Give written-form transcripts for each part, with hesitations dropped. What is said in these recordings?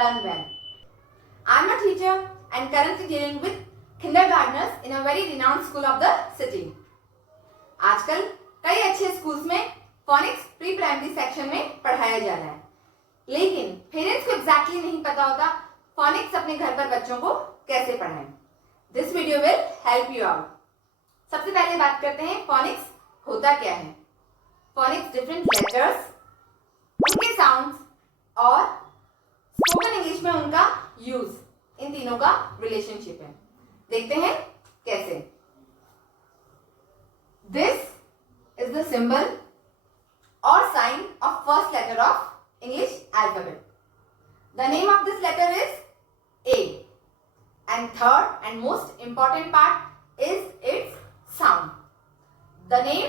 learn well. I am a teacher and currently dealing with kindergartners in a very renowned school of the city. आजकल कई अच्छे स्कूल्स में phonics pre primary section में पढ़ाया जा रहा है, लेकिन पेरेंट्स को एग्जैक्टली नहीं पता होता phonics अपने घर पर बच्चों को कैसे पढ़ाएं. This video will help you out. सबसे पहले बात करते हैं phonics होता क्या है. phonics डिफरेंट लेटर्स, उनके साउंड्स और स्पोकन इंग्लिश में उनका यूज, इन तीनों का रिलेशनशिप है. देखते हैं कैसे. दिस इज द सिंबल और sign of first letter of English alphabet. The name of this letter is A and third and most important part is its sound. The name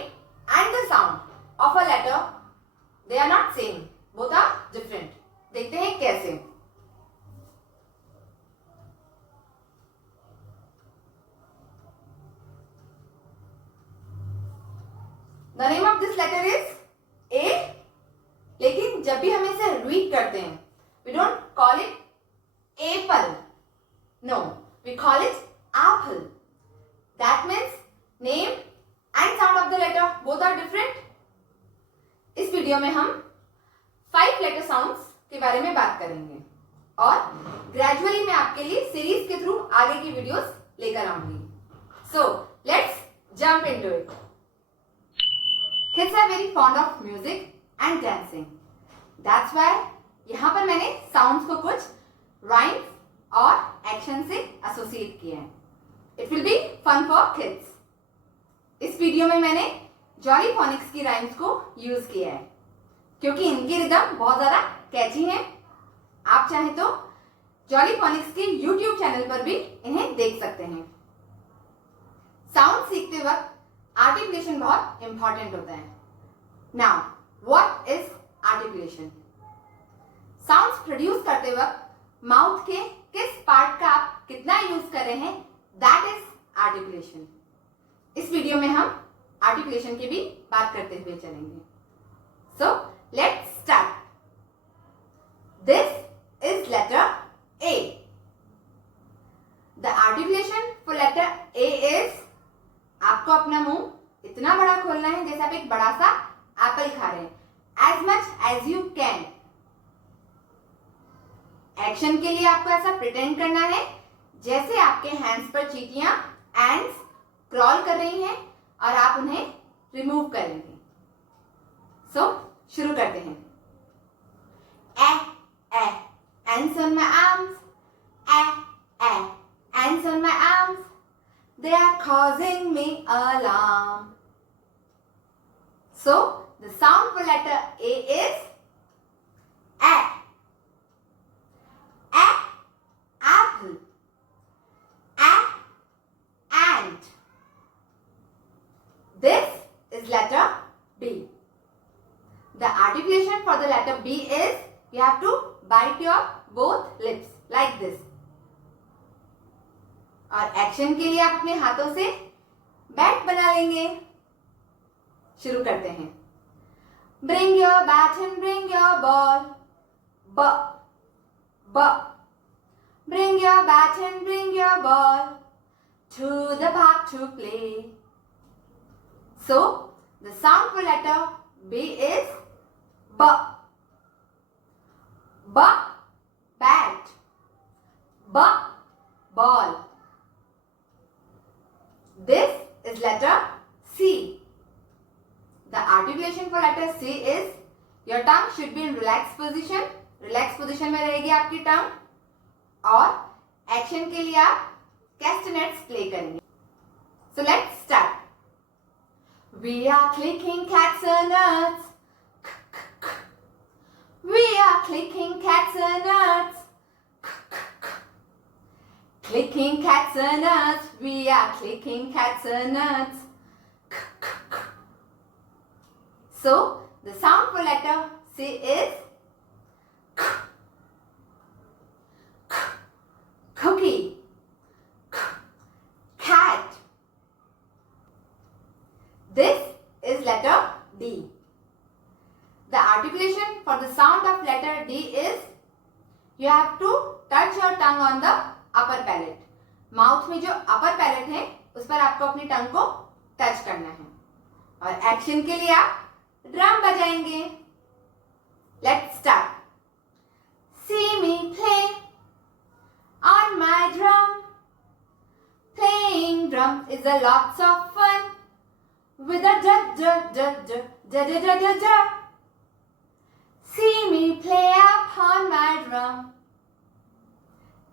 and the sound of a letter, they are not same, both are different. देखते हैं कैसे. The name of this letter is A, लेकिन जब भी हम इसे रीड करते हैं, we don't call it apple. No, we call it apple. That means name and sound of the letter both are different. इस वीडियो में हम 5 लेटर साउंड्स के बारे में बात करेंगे और ग्रेजुअली मैं आपके लिए सीरीज के थ्रू आगे की वीडियोस लेकर आऊंगी. So let's jump into it. Kids are very fond of music and dancing. That's why यहाँ पर मैंने साउंड्स को कुछ राइम्स और एक्शन से एसोसिएट किया है. It will be fun for kids. इस वीडियो में मैंने जॉली फोनिक्स की राइम्स को यूज किया है क्योंकि इनकी रिदम बहुत ज्यादा कैची है. आप चाहे तो जॉली फोनिक्स के YouTube चैनल पर भी इन्हें देख सकते हैं. साउंड सीखते वक्त आर्टिकुलेशन बहुत इंपॉर्टेंट होता है. Now what is articulation? Sounds produce करते वक्त माउथ के किस पार्ट का आप कितना यूज कर रहे हैं, दैट इज आर्टिकुलेशन. इस वीडियो में हम आर्टिकुलेशन की भी बात करते हुए चलेंगे. So let's start. This is letter A. The articulation for letter A is, आपको अपना मुंह इतना बड़ा खोलना है जैसे आप एक बड़ा सा एप्पल खा रहे हैं, as much as you can. Action के लिए आपको ऐसा प्रिटेंड करना है जैसे आपके हैंड्स पर चींटियां एंड्स क्रॉल कर रही हैं और आप उन्हें रिमूव करेंगे. सो शुरू करते हैं. Ants on my arms. Ants on my arms. They are causing me alarm. So, the sound for letter A is A. A, apple. A, ant. This is letter B. The articulation for the letter B is, you have to bite your both lips like this. और एक्शन के लिए आप अपने हाथों से बैट बना लेंगे. शुरू करते हैं. Bring your bat and bring your ball. ब ब. Bring your bat and bring your ball to the park to play. So the sound for letter B is ब. ब बैट. ब ball. This is letter C. The articulation for letter C is, your tongue should be in relaxed position. Relaxed position में रहेगी आपकी tongue. और action के लिए आप castanets play करेंगे. So let's start. We are clicking cats and nuts. We are clicking cats and nuts. Clicking cats and nuts, we are clicking cats and nuts. So, the sound for letter C is cookie, cat. This is letter D. The articulation for the sound of letter D is, you have to touch your tongue on the upper palate. Mouth में जो अपर पैलेट है उस पर आपको अपनी टंग को टच करना है. और एक्शन के लिए आप ड्रम बजाएंगे. Let's start. See me play on my drum. Playing drums is a lots of fun. With a da da da da da da da da da. See me play upon my drum.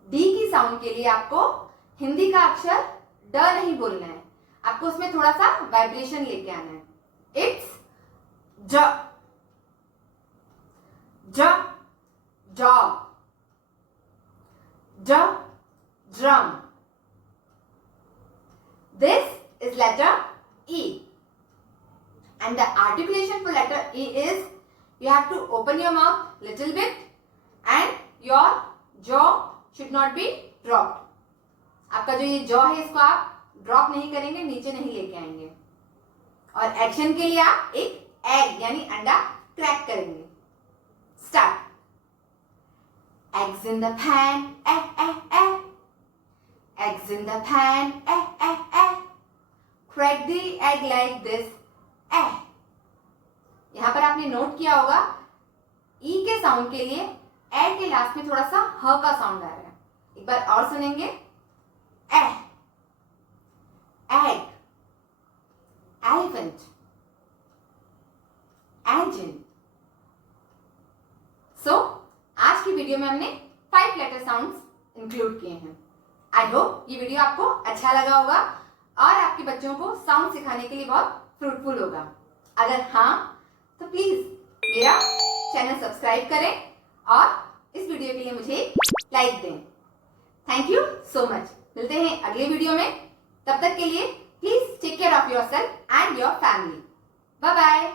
D की साउंड के लिए आपको हिंदी का अक्षर ड नहीं बोलना है, आपको उसमें थोड़ा सा वाइब्रेशन लेके आना है. इट्स ज ज dog, d drum. This is letter E, and the articulation for letter E is you have to open your mouth little bit and your jaw should not be dropped. आपका जो ये jaw है इसको आप ड्रॉप नहीं करेंगे, नीचे नहीं लेके आएंगे. और एक्शन के लिए आप एक एग यानी अंडा क्रैक करेंगे. Start. Eggs in the pan, eh, eh, eh. Eggs in the pan, eh, eh, eh. Crack the egg like this, eh. यहां पर आपने नोट किया होगा ई के साउंड के लिए ए के लास्ट में थोड़ा सा ह का साउंड आ रहा है. एक बार और सुनेंगे. eh, egg, elephant, engine. So आज की वीडियो में हमने 5 लेटर साउंड्स इंक्लूड किए हैं. आई होप ये वीडियो आपको अच्छा लगा होगा और आपके बच्चों को साउंड सिखाने के लिए बहुत फ्रूटफुल होगा. अगर हाँ तो प्लीज मेरा चैनल सब्सक्राइब करें और इस वीडियो के लिए मुझे लाइक दें. Thank you so much. मिलते हैं अगले वीडियो में. तब तक के लिए please take care of yourself and your family. Bye bye.